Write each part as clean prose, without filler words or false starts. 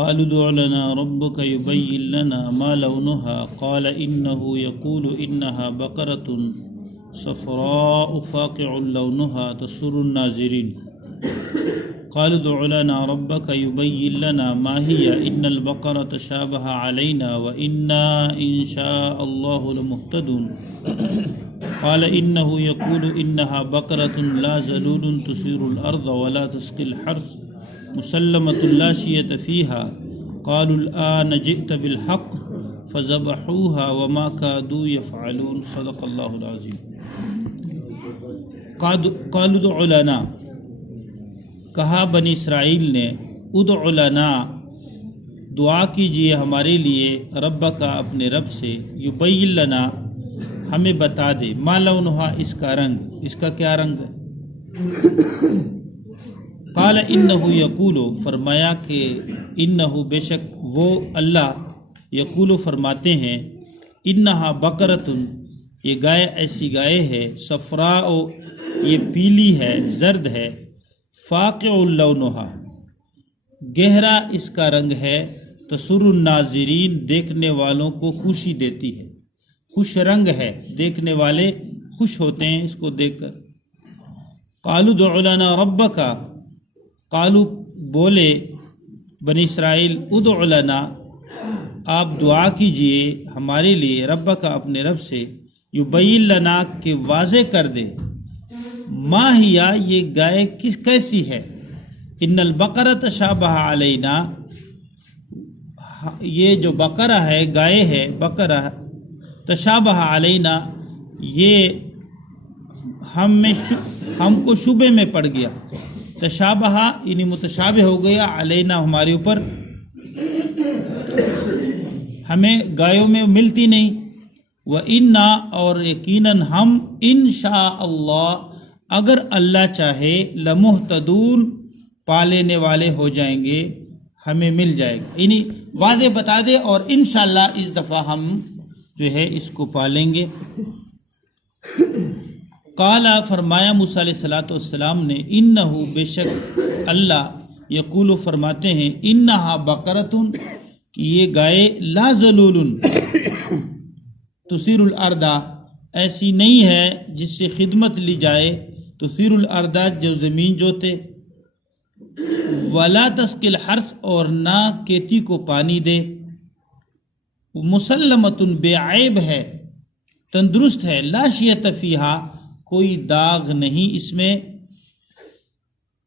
قالوا ادع لنا ربك يبين لنا ما لونها قال إنه يقول إنها بقرة صفراء فاقع لونها تسر الناظرين قالوا ادع لنا ربك يبين لنا ما هي إن البقرة شابه علينا وإنا إن شاء الله لمهتدون قال إنه يقول إنها بقرة لا ذلول تثير الأرض ولا تسقي الحرث مسلمة لا شية فيها قالوا الآن جئت بالحق فذبحوها وما كادوا يفعلون صدق الله العظيم. قالوا ادع لنا، کہا بنی اسرائیل نے، ادع لنا، دعا کیجئے ہمارے لیے، رب کا، اپنے رب سے، یبین لنا، ہمیں بتا دے، ما لونہا، اس کا رنگ، اس کا کیا رنگ ہے؟ قال انہ یقول، فرمایا کہ انہ، بے شک وہ اللہ، یقول فرماتے ہیں، انہا بقرتن، یہ گائے ایسی گائے ہے، صفراء، یہ پیلی ہے، زرد ہے، فاقع لونہا، گہرا اس کا رنگ ہے، تسر الناظرین، دیکھنے والوں کو خوشی دیتی ہے، خوش رنگ ہے، دیکھنے والے خوش ہوتے ہیں اس کو دیکھ کر۔ قالوا ادع لنا ربک، قالو بولے بنی اسرائیل، ادع لنا، آپ دعا کیجئے ہمارے لیے، رب کا، اپنے رب سے، یبین لنا، کہ واضح کر دے، ما ہیا، یہ گائے کیسی ہے، ان البقرۃ شابہ علینا، یہ جو بقرہ ہے، گائے ہے، بقرہ تشابہ علینا، یہ ہم کو شبے میں پڑ گیا، تشابہ یعنی متشابہ ہو گیا، علینا، ہمارے اوپر، ہمیں گایوں میں ملتی نہیں، وَإِنَّا، اور یقیناً ہم، انشاء اللہ، اگر اللہ چاہے، لمہتدون، پالینے والے ہو جائیں گے، ہمیں مل جائے گا، یعنی واضح بتا دے، اور انشاءاللہ اس دفعہ ہم جو ہے اس کو پالیں گے۔ قال، فرمایا موسیٰ علیہ السلام نے، انہو، بے شک اللہ، یقول، فرماتے ہیں، انہا بقرتن، کہ یہ گائے، لا ذلول، تثیر الارض، ایسی نہیں ہے جس سے خدمت لی جائے، تثیر الارض، جو زمین جوتے، ولا تسقی الحرث، اور نہ کھیتی کو پانی دے، مسلمۃ، بے عیب ہے، تندرست ہے، لا شیۃ فیہا، کوئی داغ نہیں اس میں۔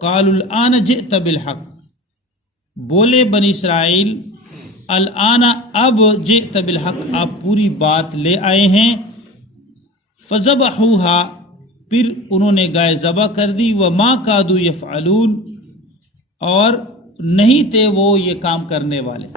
قالوا الآن جئت بالحق، بولے بنی اسرائیل، الآن، اب، جئت بالحق، آپ پوری بات لے آئے ہیں، فذبحوها، پھر انہوں نے گائے ذبح کر دی، وما کادوا یفعلون، اور نہیں تھے وہ یہ کام کرنے والے،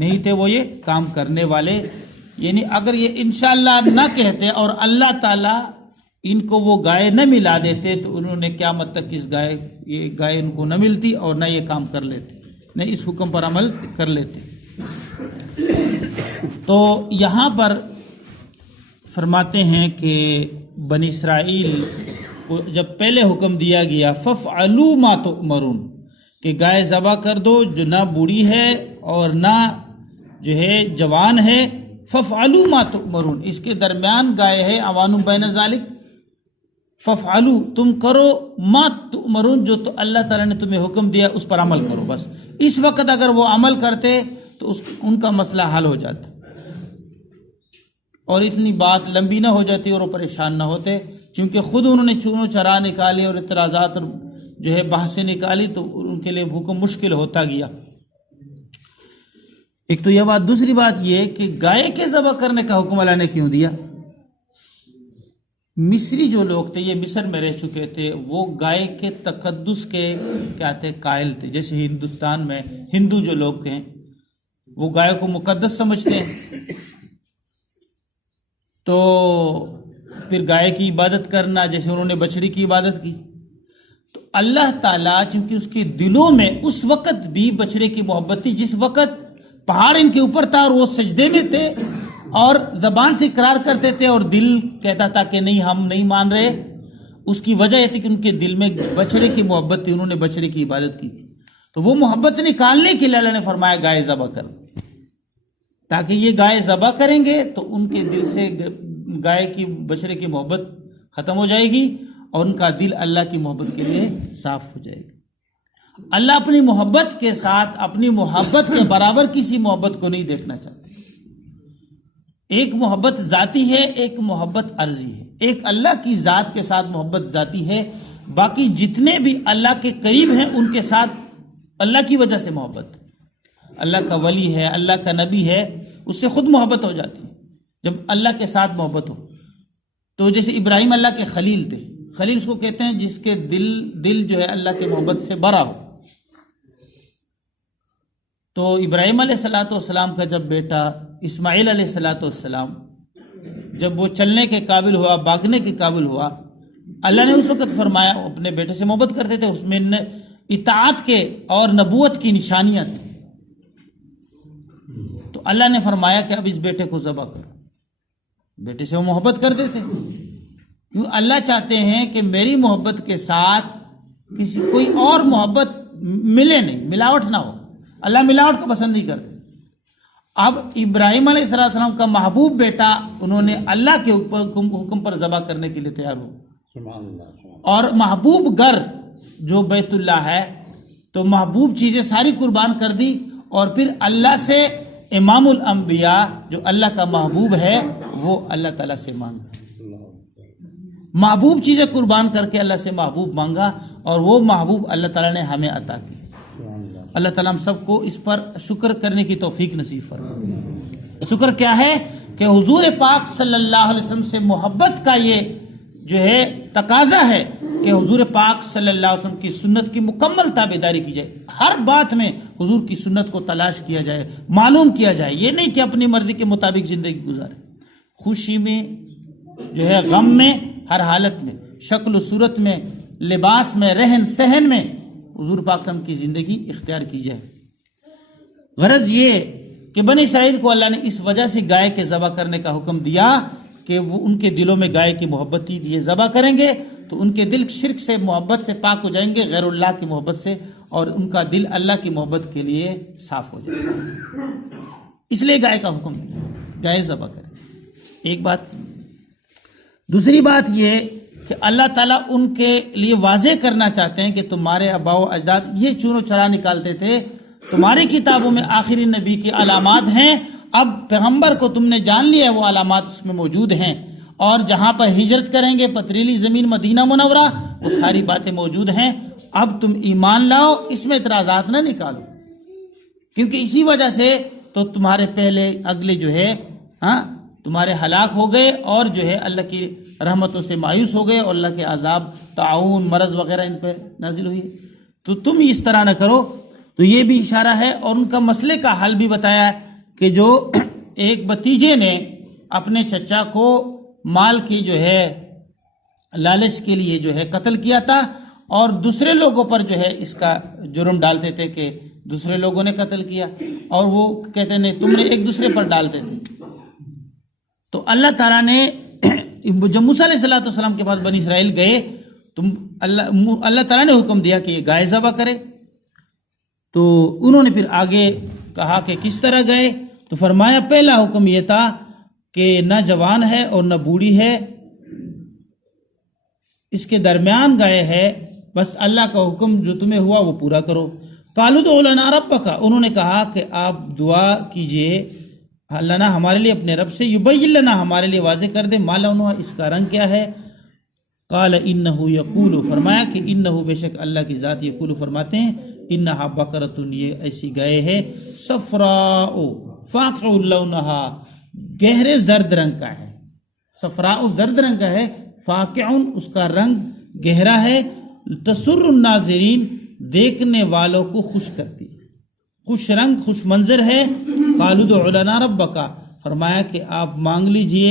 نہیں تھے وہ یہ کام کرنے والے، یعنی اگر یہ انشاءاللہ نہ کہتے اور اللہ تعالیٰ ان کو وہ گائے نہ ملا دیتے تو انہوں نے قیامت تک یہ گائے ان کو نہ ملتی اور نہ یہ کام کر لیتے، نہ اس حکم پر عمل کر لیتے۔ تو یہاں پر فرماتے ہیں کہ بنی اسرائیل کو جب پہلے حکم دیا گیا، فَافْعَلُوا مَا تُؤْمَرُونَ، کہ گائے ذبح کر دو جو نہ بوڑھی ہے اور نہ جو ہے جوان ہے، فَافْعَلُوا مَا تُؤْمَرُونَ، اس کے درمیان گائے ہے، اوان بین ذالک، فَافْعَلُوا، تم کرو، مَا تُؤْمَرُونَ، جو تو اللہ تعالیٰ نے تمہیں حکم دیا اس پر عمل کرو، بس اس وقت اگر وہ عمل کرتے تو ان کا مسئلہ حل ہو جاتا اور اتنی بات لمبی نہ ہو جاتی اور وہ پریشان نہ ہوتے، کیونکہ خود انہوں نے چونو چرا نکالی اور اعتراضات جو ہے بحثیں نکالی تو ان کے لیے حکم مشکل ہوتا گیا۔ ایک تو یہ بات، دوسری بات یہ کہ گائے کے ذبح کرنے کا حکم اللہ نے کیوں دیا؟ مصری جو لوگ تھے، یہ مصر میں رہ چکے تھے، وہ گائے کے تقدس کے کیا تھے، قائل تھے، جیسے ہندوستان میں ہندو جو لوگ ہیں وہ گائے کو مقدس سمجھتے ہیں، تو پھر گائے کی عبادت کرنا جیسے انہوں نے بچڑی کی عبادت کی، تو اللہ تعالیٰ چونکہ اس کے دلوں میں اس وقت بھی بچڑے کی محبت تھی، جس وقت پہاڑ ان کے اوپر تھا اور وہ سجدے میں تھے اور زبان سے اقرار کرتے تھے اور دل کہتا تھا کہ نہیں ہم نہیں مان رہے، اس کی وجہ یہ تھی کہ ان کے دل میں بچڑے کی محبت تھی، انہوں نے بچڑے کی عبادت کی تھی۔ تو وہ محبت نکالنے کے لیے اللہ نے فرمایا گائے ذبح کر، تاکہ یہ گائے ذبح کریں گے تو ان کے دل سے گائے کی بچڑے کی محبت ختم ہو جائے گی اور ان کا دل اللہ کی محبت کے لیے صاف ہو جائے گا۔ اللہ اپنی محبت کے ساتھ اپنی محبت کے برابر کسی محبت کو نہیں دیکھنا چاہتا۔ ایک محبت ذاتی ہے، ایک محبت عرضی ہے۔ ایک اللہ کی ذات کے ساتھ محبت ذاتی ہے، باقی جتنے بھی اللہ کے قریب ہیں ان کے ساتھ اللہ کی وجہ سے محبت، اللہ کا ولی ہے، اللہ کا نبی ہے، اس سے خود محبت ہو جاتی ہے جب اللہ کے ساتھ محبت ہو۔ تو جیسے ابراہیم اللہ کے خلیل تھے، خلیل اس کو کہتے ہیں جس کے دل جو ہے اللہ کے محبت سے بھرا ہو۔ تو ابراہیم علیہ السلام کا جب بیٹا اسماعیل علیہ السلام جب وہ چلنے کے قابل ہوا، باغنے کے قابل ہوا، اللہ نے اس وقت فرمایا، اپنے بیٹے سے محبت کرتے تھے، اس میں اطاعت کے اور نبوت کی نشانیاں تھیں، تو اللہ نے فرمایا کہ اب اس بیٹے کو ذبح کرو۔ بیٹے سے وہ محبت کرتے تھے، کیوں؟ اللہ چاہتے ہیں کہ میری محبت کے ساتھ کسی کوئی اور محبت ملے نہیں، ملاوٹ نہ ہو۔ اللہ ملاوٹ کو پسند نہیں کرتے۔ اب ابراہیم علیہ السلام کا محبوب بیٹا انہوں نے اللہ کے حکم پر ذبح کرنے کے لیے تیار ہو، اور محبوب گھر جو بیت اللہ ہے، تو محبوب چیزیں ساری قربان کر دی، اور پھر اللہ سے امام الانبیاء جو اللہ کا محبوب ہے وہ اللہ تعالیٰ سے مانگا، محبوب چیزیں قربان کر کے اللہ سے محبوب مانگا، اور وہ محبوب اللہ تعالیٰ نے ہمیں عطا کی۔ اللہ تعالیٰ ہم سب کو اس پر شکر کرنے کی توفیق نصیب فرمائے۔ شکر کیا ہے کہ حضور پاک صلی اللہ علیہ وسلم سے محبت کا یہ جو ہے تقاضا ہے کہ حضور پاک صلی اللہ علیہ وسلم کی سنت کی مکمل تابعداری کی جائے، ہر بات میں حضور کی سنت کو تلاش کیا جائے، معلوم کیا جائے، یہ نہیں کہ اپنی مرضی کے مطابق زندگی گزارے، خوشی میں جو ہے، غم میں، ہر حالت میں، شکل و صورت میں، لباس میں، رہن سہن میں حضور پاک صلی اللہ علیہ وسلم کی زندگی اختیار کی جائے۔ غرض یہ کہ بنی اسرائیل کو اللہ نے اس وجہ سے گائے کے ذبح کرنے کا حکم دیا کہ وہ ان کے دلوں میں گائے کی محبت تھی، یہ ذبح کریں گے تو ان کے دل شرک سے محبت سے پاک ہو جائیں گے، غیر اللہ کی محبت سے، اور ان کا دل اللہ کی محبت کے لیے صاف ہو جائے گا، اس لیے گائے کا حکم دیا، گائے ذبح کریں۔ ایک بات۔ دوسری بات یہ کہ اللہ تعالیٰ ان کے لیے واضح کرنا چاہتے ہیں کہ تمہارے آباء و اجداد یہ چون و چرا نکالتے تھے، تمہاری کتابوں میں آخری نبی کی علامات ہیں، اب پیغمبر کو تم نے جان لیا ہے، وہ علامات اس میں موجود ہیں، اور جہاں پر ہجرت کریں گے پتریلی زمین مدینہ منورہ، وہ ساری باتیں موجود ہیں، اب تم ایمان لاؤ، اس میں اعتراضات نہ نکالو، کیونکہ اسی وجہ سے تو تمہارے پہلے اگلے جو ہے تمہارے ہلاک ہو گئے، اور جو ہے اللہ کی رحمتوں سے مایوس ہو گئے، اور اللہ کے عذاب، تعاون، مرض وغیرہ ان پہ نازل ہوئی، تو تم اس طرح نہ کرو۔ تو یہ بھی اشارہ ہے، اور ان کا مسئلے کا حل بھی بتایا کہ جو ایک بھتیجے نے اپنے چچا کو مال کی جو ہے لالچ کے لیے جو ہے قتل کیا تھا، اور دوسرے لوگوں پر جو ہے اس کا جرم ڈالتے تھے کہ دوسرے لوگوں نے قتل کیا، اور وہ کہتے نہیں تم نے ایک دوسرے پر ڈالتے تھے۔ تو اللہ تعالیٰ نے جب موسیٰ علیہ السلام کے پاس بنی اسرائیل گئے، اللہ تعالیٰ نے حکم دیا کہ یہ گائے ذبح کرے، تو انہوں نے پھر آگے کہا کہ کس طرح گئے، تو فرمایا پہلا حکم یہ تھا کہ نہ جوان ہے اور نہ بوڑھی ہے، اس کے درمیان گائے ہے، بس اللہ کا حکم جو تمہیں ہوا وہ پورا کرو۔ قالوا ادع لنا ربک، انہوں نے کہا کہ آپ دعا کیجئے لنا ہمارے لیے اپنے رب سے، یبین لنا ہمارے لیے واضح کر دے، ما لونھا اس کا رنگ کیا ہے۔ قال انہ یقول، فرمایا کہ انہ بے شک اللہ کی ذات یقول فرماتے ہیں، انہا بقرۃ یہ ایسی گائے ہے، صفراء فاقع لونھا گہرے زرد رنگ کا ہے، صفراء زرد رنگ کا ہے، فاقع اس کا رنگ گہرا ہے، تسر الناظرین دیکھنے والوں کو خوش کرتی ہے، خوش رنگ خوش منظر ہے۔ قالوا ادع لنا ربک، فرمایا کہ آپ مانگ لیجئے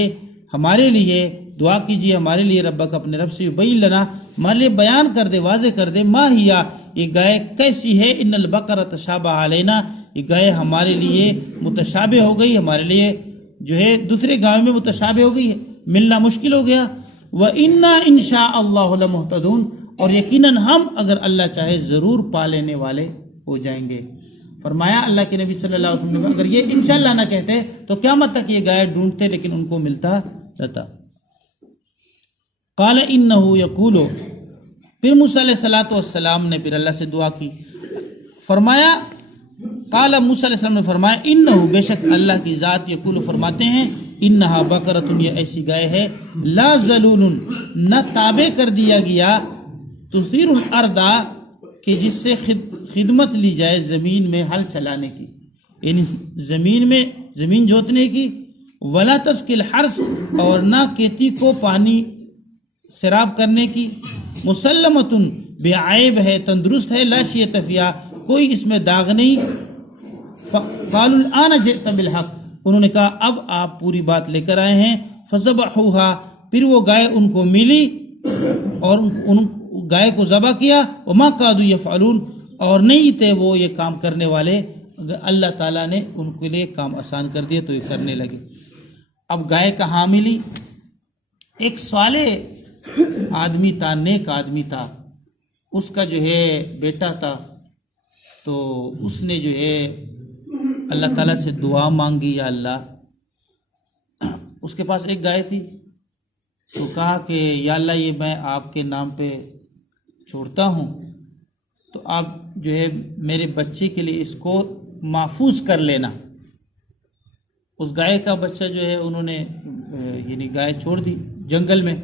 ہمارے لیے، دعا کیجئے ہمارے لیے ربک اپنے رب سے، یبین لنا ہمارے لیے بیان کر دے، واضح کر دے، ما ہیا یہ گائے کیسی ہے، ان البقرہ تشابہ علینا یہ گائے ہمارے لیے متشابہ ہو گئی، ہمارے لیے جو ہے دوسرے گاؤں میں متشابہ ہو گئی ہے، ملنا مشکل ہو گیا۔ وَإِنَّا إِنشَاءَ اللَّهُ لَمُهْتَدُونَ، اور یقیناً ہم اگر اللہ چاہے ضرور پا لینے والے ہو جائیں گے۔ فرمایا اللہ کے نبی صلی اللہ علیہ وسلم نے اگر یہ انشاءاللہ نہ کہتے تو قیامت تک یہ گائے ڈھونڈتے لیکن ان کو ملتا رہتا۔ قال انہ یقول، پھر موسیٰ علیہ السلام نے پھر اللہ سے دعا کی، فرمایا قال موسیٰ علیہ السلام نے فرمایا انہ، بے شک اللہ کی ذات، یقول فرماتے ہیں، انہا بقرۃ، یہ ایسی گائے ہے، لا ذلول، نہ تابع کر دیا گیا، تثیر الارض، کہ جس سے خدمت لی جائے زمین میں ہل چلانے کی، یعنی زمین میں زمین جوتنے کی، ولا تسقی الحرث، اور نہ کھیتی کو پانی سیراب کرنے کی، مسلمۃ، بے عیب ہے، تندرست ہے، لا شیۃ فیہا، کوئی اس میں داغ نہیں۔ قالوا الآن جئت بالحق، انہوں نے کہا اب آپ پوری بات لے کر آئے ہیں۔ فذبحوها، پھر وہ گائے ان کو ملی اور ان گائے کو ذبح کیا۔ وما كادوا يفعلون، اور نہیں تھے وہ یہ کام کرنے والے، اللہ تعالیٰ نے ان کے لیے کام آسان کر دیا تو یہ کرنے لگے۔ اب گائے کہاں ملی؟ ایک صالح آدمی تھا، نیک آدمی تھا، اس کا جو ہے بیٹا تھا، تو اس نے جو ہے اللہ تعالیٰ سے دعا مانگی، یا اللہ، اس کے پاس ایک گائے تھی، تو کہا کہ یا اللہ یہ میں آپ کے نام پہ چھوڑتا ہوں، تو آپ جو ہے میرے بچے کے لیے اس کو محفوظ کر لینا۔ اس گائے کا بچہ جو ہے انہوں نے یعنی گائے چھوڑ دی جنگل میں،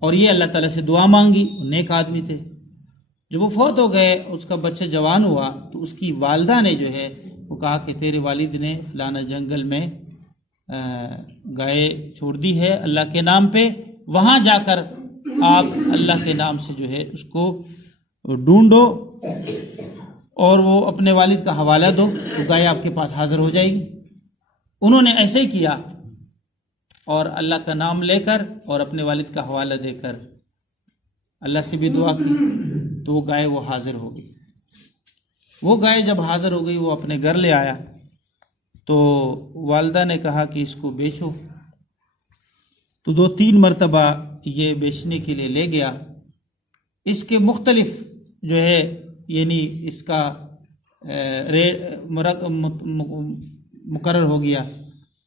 اور یہ اللہ تعالیٰ سے دعا مانگی، نیک آدمی تھے۔ جب وہ فوت ہو گئے، اس کا بچہ جوان ہوا، تو اس کی والدہ نے جو ہے وہ کہا کہ تیرے والد نے فلانا جنگل میں گائے چھوڑ دی ہے اللہ کے نام پہ، وہاں جا کر آپ اللہ کے نام سے جو ہے اس کو ڈھونڈو اور وہ اپنے والد کا حوالہ دو، تو گائے آپ کے پاس حاضر ہو جائے گی۔ انہوں نے ایسے ہی کیا، اور اللہ کا نام لے کر اور اپنے والد کا حوالہ دے کر اللہ سے بھی دعا کی، تو وہ گائے وہ حاضر ہو گئی۔ وہ گائے جب حاضر ہو گئی، وہ اپنے گھر لے آیا، تو والدہ نے کہا کہ اس کو بیچو، تو 2-3 مرتبہ یہ بیچنے کے لیے لے گیا۔ اس کے مختلف جو ہے یعنی اس کا مقرر ہو گیا،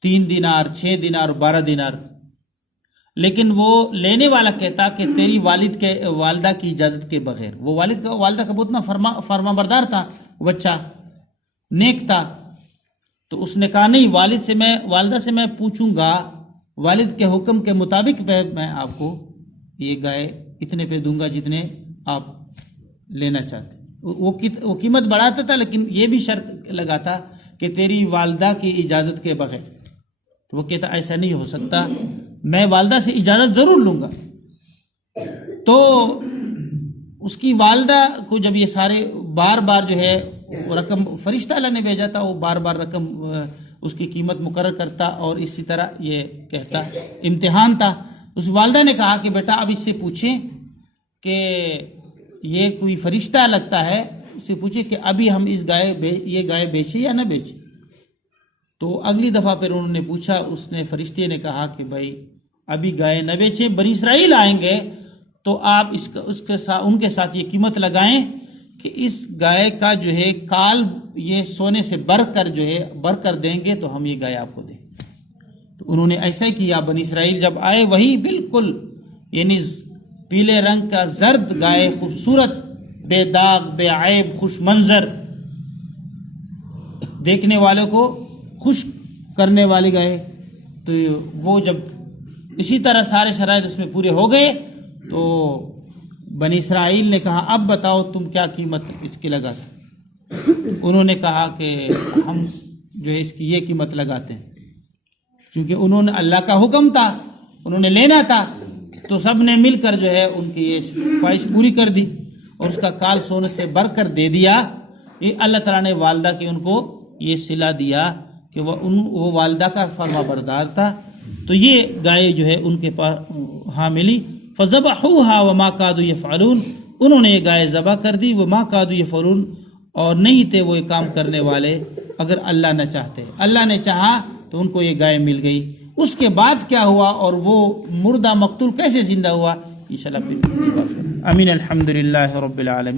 3 دینار، 6 دینار، 12 دینار، لیکن وہ لینے والا کہتا کہ تیری والدہ کی اجازت کے بغیر۔ وہ والدہ کا بہت فرما بردار تھا، بچہ نیک تھا، تو اس نے کہا نہیں، والدہ سے میں پوچھوں گا، والد کے حکم کے مطابق میں آپ کو یہ گائے اتنے پہ دوں گا جتنے آپ لینا چاہتے۔ وہ قیمت بڑھاتا تھا، لیکن یہ بھی شرط لگاتا کہ تیری والدہ کی اجازت کے بغیر۔ تو وہ کہتا ایسا نہیں ہو سکتا، میں والدہ سے اجازت ضرور لوں گا۔ تو اس کی والدہ کو جب یہ سارے بار بار جو ہے رقم فرشتہ اللہ نے بھیجا تھا، وہ بار بار رقم اس کی قیمت مقرر کرتا، اور اسی طرح یہ کہتا، امتحان تھا۔ اس والدہ نے کہا کہ بیٹا اب اس سے پوچھیں کہ یہ کوئی فرشتہ لگتا ہے، اس سے پوچھیں کہ ابھی ہم یہ گائے بیچیں یا نہ بیچیں۔ تو اگلی دفعہ پھر انہوں نے پوچھا، اس نے فرشتے نے کہا کہ بھائی ابھی گائے نہ بیچیں، بنی اسرائیل آئیں گے تو آپ ان کے ساتھ یہ قیمت لگائیں کہ اس گائے کا جو ہے کال یہ سونے سے بھر کر دیں گے تو ہم یہ گائے آپ کو دیں گے۔ تو انہوں نے ایسا ہی کیا۔ بنی اسرائیل جب آئے، وہی بالکل یعنی پیلے رنگ کا زرد گائے، خوبصورت، بے داغ، بے عیب، خوش منظر، دیکھنے والوں کو خوش کرنے والی گائے۔ تو وہ جب اسی طرح سارے شرائط اس میں پورے ہو گئے، تو بنی اسرائیل نے کہا اب بتاؤ تم کیا قیمت اس کی لگاتے؟ انہوں نے کہا کہ ہم جو ہے اس کی یہ قیمت لگاتے ہیں، چونکہ انہوں نے اللہ کا حکم تھا، انہوں نے لینا تھا، تو سب نے مل کر جو ہے ان کی یہ خواہش پوری کر دی اور اس کا کال سونے سے بھر کر دے دیا۔ یہ اللہ تعالیٰ نے والدہ کی ان کو یہ صلہ دیا کہ وہ والدہ کا فرما بردار تھا۔ تو یہ گائے جو ہے ان کے پاس ہاں ملی۔ فذبحوها وما كادوا يفعلون، انہوں نے یہ گائے ذبح کر دی، وما كادوا يفعلون، اور نہیں تھے وہ یہ کام کرنے والے اگر اللہ نہ چاہتے۔ اللہ نے چاہا تو ان کو یہ گائے مل گئی۔ اس کے بعد کیا ہوا اور وہ مردہ مقتول کیسے زندہ ہوا، انشاءاللہ پھر۔ آمین۔ الحمدللہ رب العالمین۔